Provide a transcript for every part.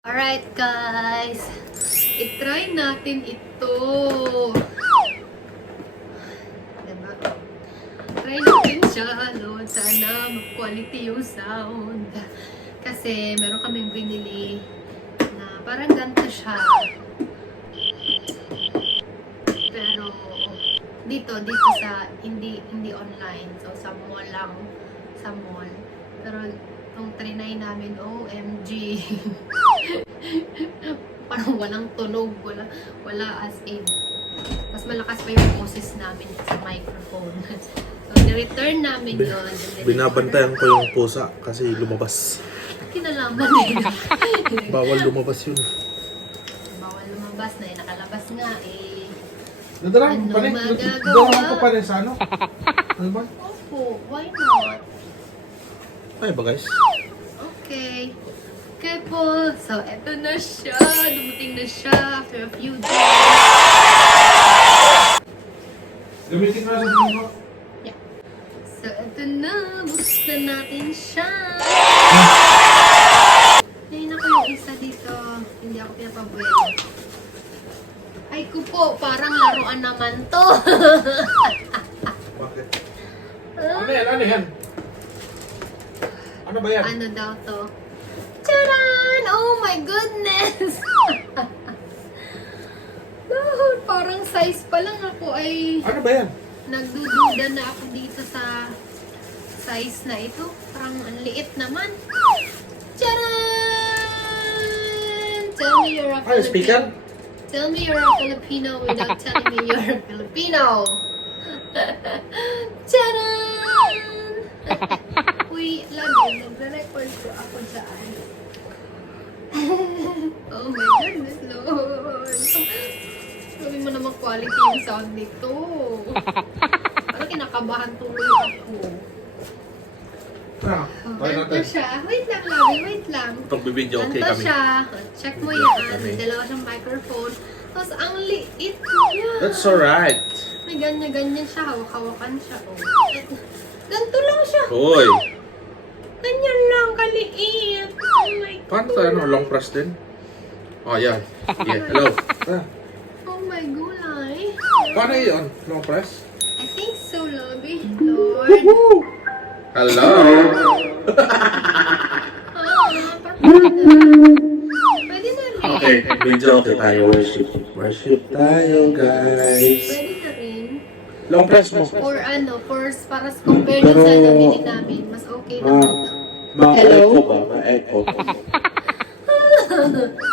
Alright guys, i-try natin ito. Diba? Try natin siya, Lord. Sana mag-quality yung sound. Kasi meron kaming binili na parang ganito siya. Pero dito sa hindi online. So sa mall lang. Sa mall. Pero itong trinay namin, OMG. Parang walang tunog, wala as in. Mas malakas pa yung boses namin sa microphone. So, ni-return namin yun. Binabantayan ko yung pusa kasi lumabas. Kinalaman nila. Bawal lumabas yun. Bawal lumabas na nakalabas nga eh. Nadarang Ano pa rin. magagawa? Nadarang ko pa rin sa ano? Ano ba? Opo, why not? Ay ba guys? Okay. Okay po. So, eto na siya. Dumating na siya after a few days. Gamitin ko na sa tingin ko. Yeah. So, eto na. Buksan natin siya. Ngayon ako yung isa dito. Hindi ako pinapabuelo. Ay ko po, parang laruan naman to. Bakit? Ano yan? Ano yan? Ano ba yan? Ano daw to? Charan! Oh my goodness! Lord, parang size pa lang ako ay Ano ba yan? nagdududa na ako dito sa size na ito. Parang ang liit naman. Charan! Tell me you're a Ay, speaker? Tell me you're a Filipino without telling me you're a Filipino. Charan! Uy, lagi, nagre-record ko ako dyan. Oh my goodness, Lord. Sabi mo naman quality yung sound nito. Parang kinakabahan tuloy ako. Ah, try Ganto natin. siya. Wait lang, Labi, wait lang. Itong bibidyo okay Ganto kami. siya. Check mo yan. Kami. May dalawa siyang microphone. Tapos ang liit niya. That's alright. May ganyan-ganyan siya. Hawak-hawakan siya. Oh. Ganto lang siya. Hoy! Ganyan lang, kaliit. Oh my God. Paano tayo? Ano? Long press din? Oh, yan. Yeah, hello. Ah, Oh my gulay. paano yun? Long press? I think so, Lobby. Lord. Hello? Pwede na rin. Okay, video okay tayo. Worship. Worship tayo, guys. Pwede na rin. Long press mo. Or ano, para compare dun sa nabili namin, mas okay na ito. Ma-echo ba? Ma-echo.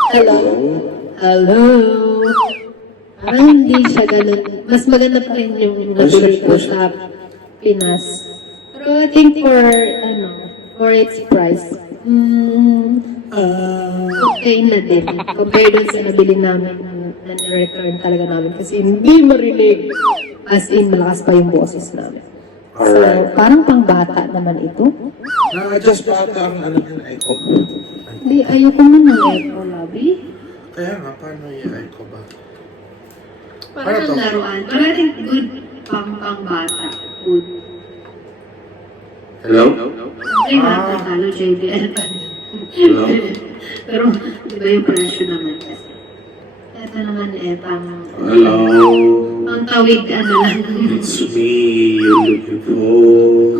Hello? Hello? Parang hindi siya ganun. Mas maganda pa rin yung nabili ko sa Pinas. Pero I think for its price, okay na din. Compare dun sa nabili namin na return talaga namin. Kasi hindi marinig. As in, malakas pa yung boses namin. So, parang pang bata naman ito. Na-adjust pa ata ang ano yung echo. Hindi, ayoko mo ng echo, Lobby. Kaya nga, paano yung echo ba? Parang Ano to? ang laruan. Pero I think good pang bata. Good. Hello? Siyempre, matatalo JBL pa rin. Hello? Pero, di ba yung presyo naman kasi? Ito naman pang... Hello? Pang tawid ka na lang. It's me you're looking for.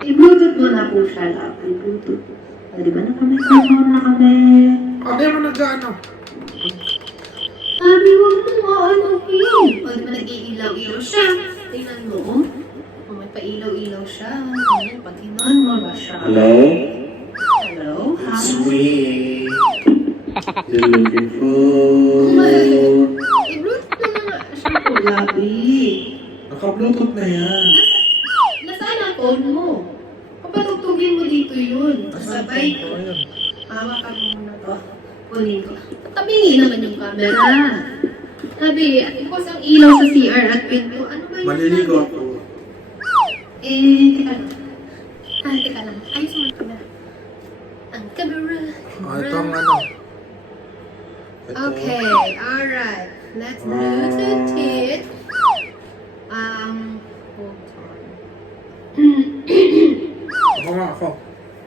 I-bluetooth mo na po siya, Love. I-bluetooth. O, di ba naka-microphone na kami? Hindi mo nag-ano. Sabi, huwag mo ano yun. O, di ba nag-iilaw-ilaw siya? Tingnan mo, oh. O, may pailaw-ilaw siya. Ganyan, pag hinuan mo ba siya? Hello? Hello? It's Hi. me you're looking for. I-bluetooth mo na nga siya po, Labi. Naka-bluetooth na yan. Nasaan ang phone mo? Papatugtugin mo dito yun. Sabay ko. Ayan. Hawakan mo muna to. Kunin ko. Tabi naman yung camera. Sabi, because ang ilaw sa CR at pinto, ano ba yun? Maliligo ako. Teka lang. Teka lang. Ayos mo ang camera. Ang camera. Ito ang ano. Ito. Okay, alright. Let's Bluetooth it. Hold on. Ako nga ako.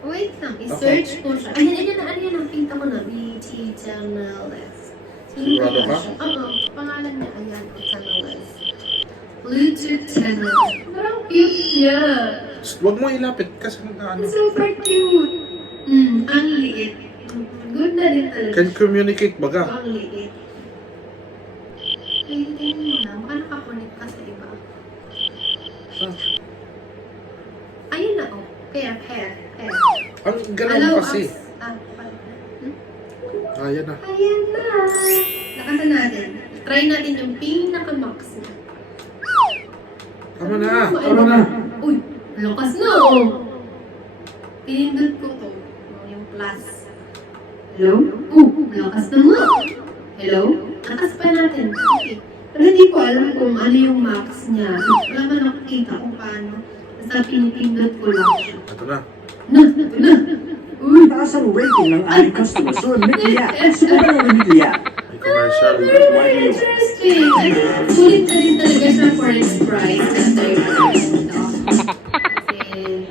Wait lang, i-search ko siya. Ay, yan na, pinta ko na. Channeles. Sigurado ka? Oo, pangalan niya, ayan, Channeles. Bluetooth Channeles. Parang cute niya. Huwag mo ilapit kasi ano. Super cute. Ang liit. Good na rin talaga. Can communicate baga. Ang liit. Tingin mo na, baka nakakunik ka sa iba. Ayun na, oh. Pair. Ang galaw Allow kasi. us. Ayan na. Ayan na. Lakasan natin. Try natin yung pinaka-max na. Tama na. Uy, lakas na, oh. Pinindot ko to. Yung plus. Hello? Lakas na nga. Hello? Lakas pa natin. Okay. Pero hindi ko alam kung ano yung max niya. Wala man nakikita kung paano. Basta pinipindot ko lang siya. Ito na. Ito na. Uy, Taas ang rating ng aming customer store Media. Subukan ang Media. May commercial. very interesting. Sulit na rin talaga siya for its price. At very price. No? Kasi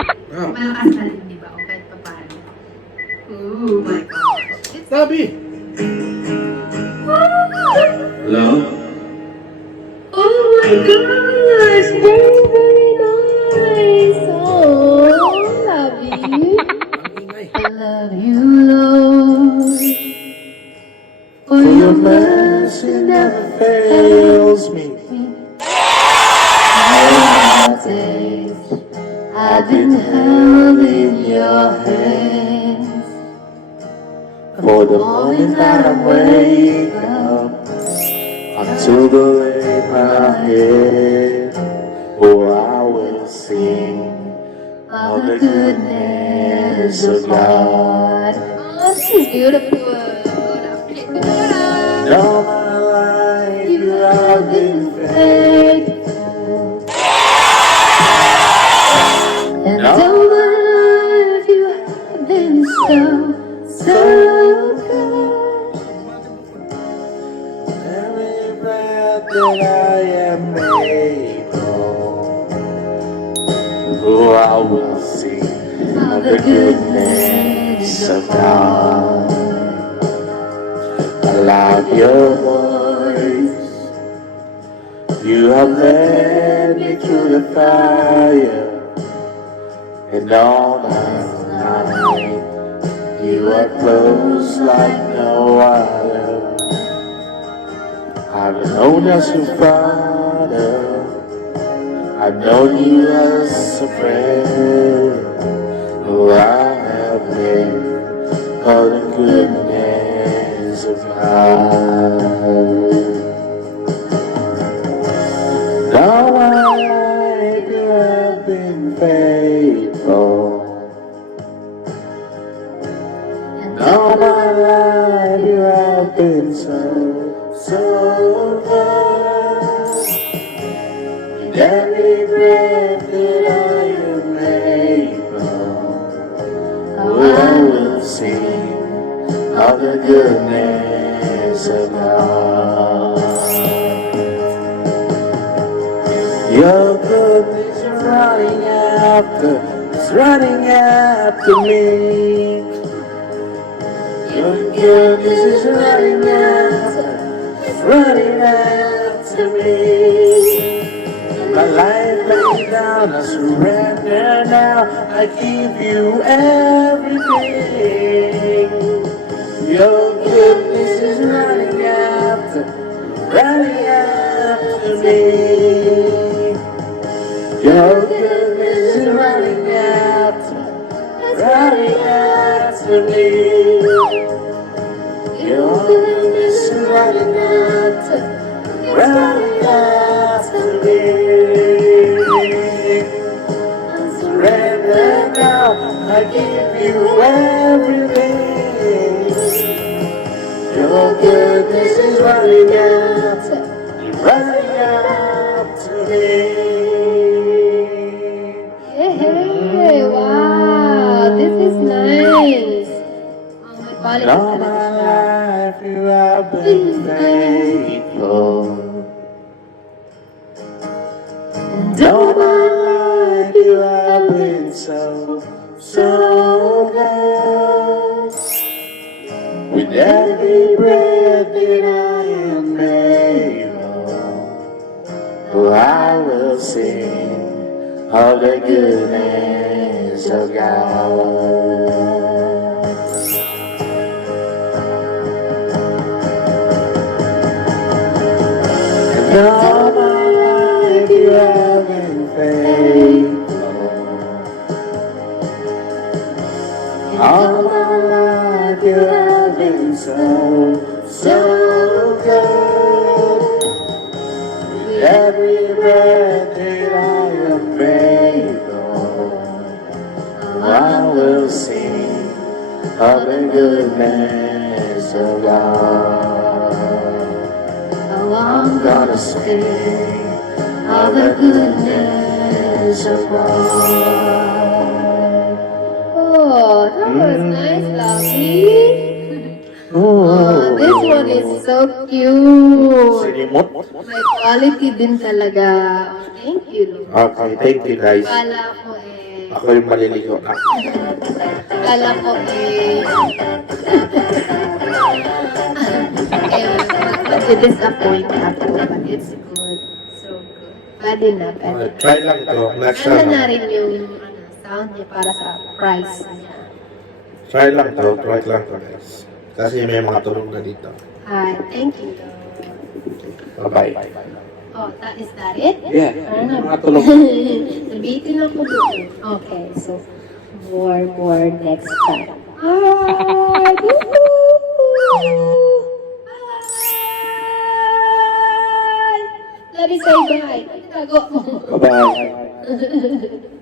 malakas na rin, di ba? O kahit pa paano. Oh my God. Sabi. Hello? Oh my gosh! Very nice! Oh, love you. Ang ingay. I love you, Lord. For your mercy never fails me. days I've been held in your hands. For the moment that I'm waking up until the lay my head, oh, I will sing Of the goodness of God. Oh, this is beautiful. And all my life you have been faithful. And all my life you have been so good. Every breath that I am able, oh, I will sing of the goodness of God. I love your voice. You have led me through the fire, and all night you are close like no other. I've known as your father, I've known you as a friend. Oh, I have lived all the goodness of God. All my life you have been faithful. And all my life you have been so good. With every breath that I am able, oh, I will sing of the goodness of God. Your goodness is running after me. Your goodness is running after me. My life laid down, I surrender now. I give you everything. Your goodness is running after me. Your goodness is running after me. Your goodness is running after me. I surrender now, I give you everything. Your goodness is running after me. Hey, wow, this is nice. Oh, my quality All is my life you have been faithful. And all my life you have been so good. With every breath that I am able, oh, I will sing of the goodness of God. And all my life you have been faithful. All my life you have been so good. With every breath that I am able, I will sing of the goodness of God. Oh, I'm gonna sing of the goodness of God. Oh, that was nice, Lovey. Oh, this one is so cute. Sinimot? May quality din talaga. Thank you, Lord. Okay, thank you guys. Kala ko eh. Ako yung maliligo na. Kala ko eh. Disappoint ako, but it's good. So good. Pwede na, pwede. Try lang to. Next Ano time. na rin yung sound niya para sa price niya. Try lang to guys. Kasi may mga tulong na dito. Hi, thank you. Bye-bye. Oh, is that it? Yeah, mga tulong. Nabitin ako doon. Okay, so more next time. Hi! Hi! Let me say bye. Tago mo. Bye-bye.